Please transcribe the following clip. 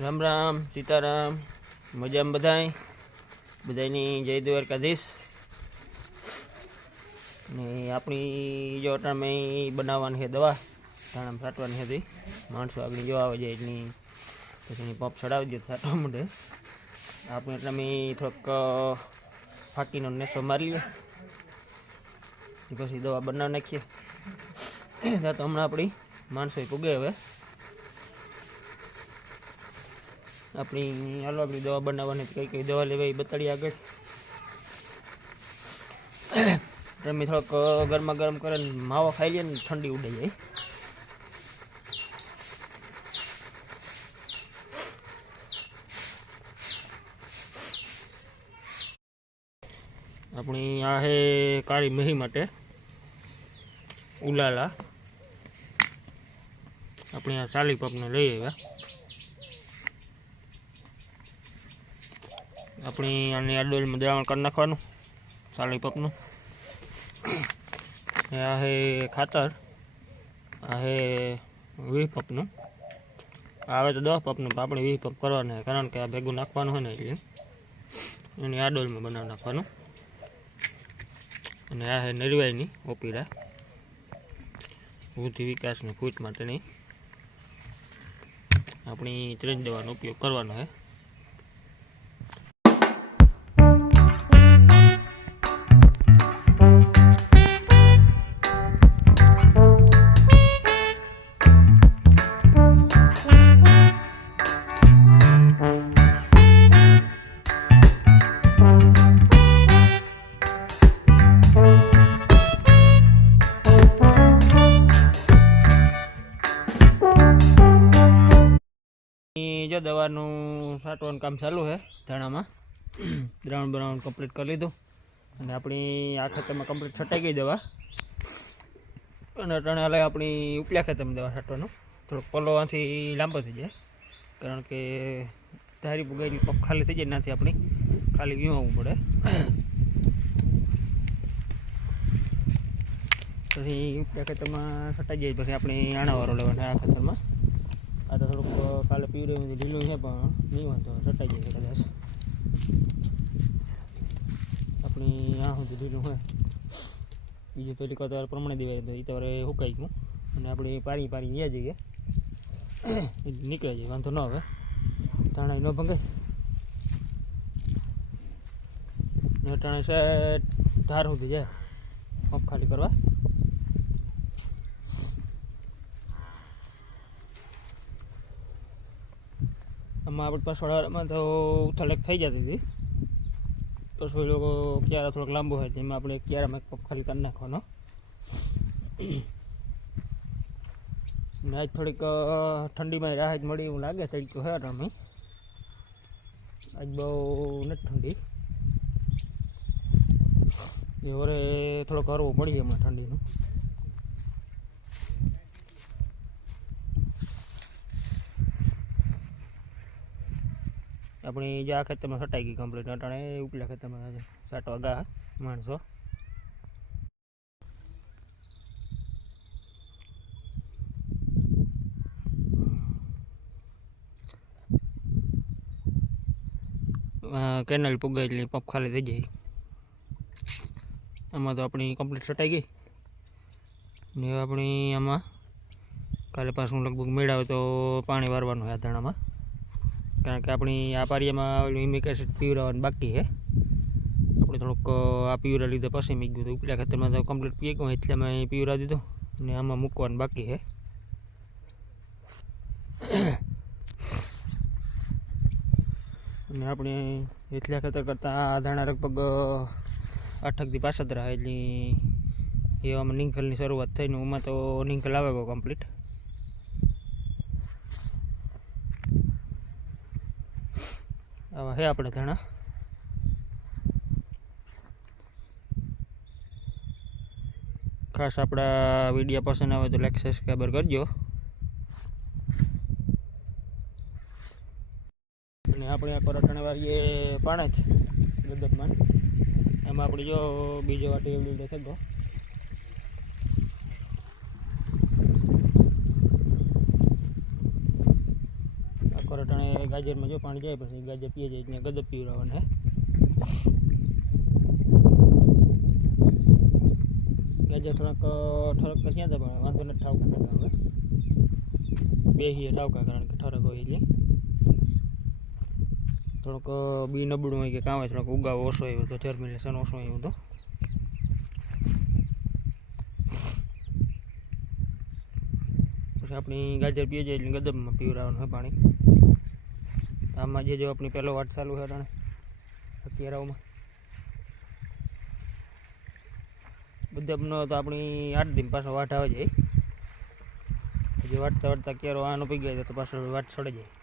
राम राम सीताराम मजा में बधाई बधाई जय द्वारकाधीश ने अपनी जो अटाण में बनावानी है दवा धाणा में छाटवानी हती माणसों आगळ जो आवे जाए एटनी पछी पंप चढ़ावी दे छाटवा माटे आपणे एटला में थोड़ोक फाकीनो नेसो मारी लीए पछी दवा बनावी नाखीए तो हमणां आपणी माणसों पूगे हवे अपनी हालो अपनी दवा बनाववानी कई कई दवा लेवाई बताड़ी आगे તમે થોડોક ગરમા ગરમ કરીને માવો ખાઈ લે ને ઠંડી ઉડી જાય अपनी आ है काली मही माटे उलाला अपनी आ साली पप ने लई आव्या अपनी आनी आ डोल में द्रावण कर नाखवानुं साली पपनुं आ है खातर आ है 20 पपनुं आवे तो 10 पपनुं आपणे 20 पप करवाना है कारण के आ भेगुं नाखवानुं है ने એટલે एनी आ डोल में बनावी नाखवानुं અને આ है नरवाईनी ओपीरा बुद्धि विकास ने फूट माटेनी अपनी 3 दवानो उपयोग करवानो है। जो दवानु छाटवानुं काम चालू है धाणा में द्रावण बनावण कम्प्लीट कर लीधुं अने अपनी आ खेतर में कम्प्लीट छटाई गई दवा अने अटाणे हाले अपनी उपल्या खेतर में दवा छाटवानुं थोड़ोक पल्लो आथी लांबो थई जाय कारण के धारी पुगाई पप खाली थई जाय नाथी अपनी खाली वीमावવું પડે पछी उपल्या खेतर में छटाई जाय पछी अपनी आणावारो लेवानो आ खेतर में आ तो थोड़ा काले पीवरे में ढीलू है पण नहीं वांधो छटाई जाए कदाच अपनी आ सुधी ढीलू है बीजू पेली कतार प्रमाणे देवाय तो ई तो हुकाई गयुं अने आपणी पारी पारी व्या जईए निकळी जाए वांधो न आवे धाणा न भंगाय ने अटाणे सेट धार सुधी जाए पंप खाली करवा आम आप पछवाड़ा में तो उथल थी जाती थी पशु लोग क्यारा थोड़ा लांबो है जेम आप क्यारा में पप खाली कर नाखवानो आज थोड़ी ठंडी में राहत मळी एवुं लागे तड़को है अमे आज बहु नहीं ठंडी ओरे थोड़ा करवो पड़ी हमें ठंडी नु अपनी जो आ खेतर में छटाई गई कम्प्लीट अटाणे उपल्या खेतर में छाटवा गा माणसों केनल पुगे एटले पप खाली थई जाए आमां तो अपनी कम्प्लीट छटाई गई ने अपनी आमां काले पाछुं लगभग मेळावे तो पाणी वारवानुं है धाणा में कारण के अपनी आ पारिया में ह्यूमिक एसिड पीवरावानुं बाकी है अपने थोड़ोक आ पीवरा लीधे पछी मीक गयुं उपल्या खेतर में तो कम्प्लीट पी गयुं एटले मैं पीवरा दीधुं ने आमां मूकवानुं बाकी है अपने एटल्या खेतर करता धाणा लगभग 8 થી 65 रहा एटली एवामां निंखलनी शरूआत थईने उमां तो निंखल आवे गयो कम्प्लीट आवा है अपने धाणा खास अपना वीडियो पसंद आवे तो लाइक सब्सक्राइब करजो અને આપણે આ કોરાટણે વારીએ પાણે જ ગદબમાં એમાં આપણે જો બીજો વાટી એવડી દેખે ગો બપોરે ટાણે ગાજરમાં જો પાણી જાય પછી ગાજર પીએ જાય ત્યાં ગદબ પીવડાવવાનું હે ગાજર થોડાક ઠરક તો ત્યાં પણ વાંધો નથી ઠાવકા કરતા હવે બેહીએ ઠાવકા કારણ કે ઠરક હોય એટલે થોડોક બી નબળું હોય કે કામ હોય થોડોક ઉગાવો ઓછો આવ્યો તો જર્મિનેશન ઓછું આવ્યું તો પછી આપણી ગાજર પીએ જાય એટલે ગદબમાં પીવડાવવાનું હોય પાણી આમાં જે જો આપણી પહેલો વાટ ચાલુ છે અટાણે અત્યારાઓમાં ગદબનો તો આપણી 8 દિન પાછો વાટ આવે જાય જે વાટતા વાટતા ક્યારો આનો પી ગયા તો પાછળ વાટ ચડી જાય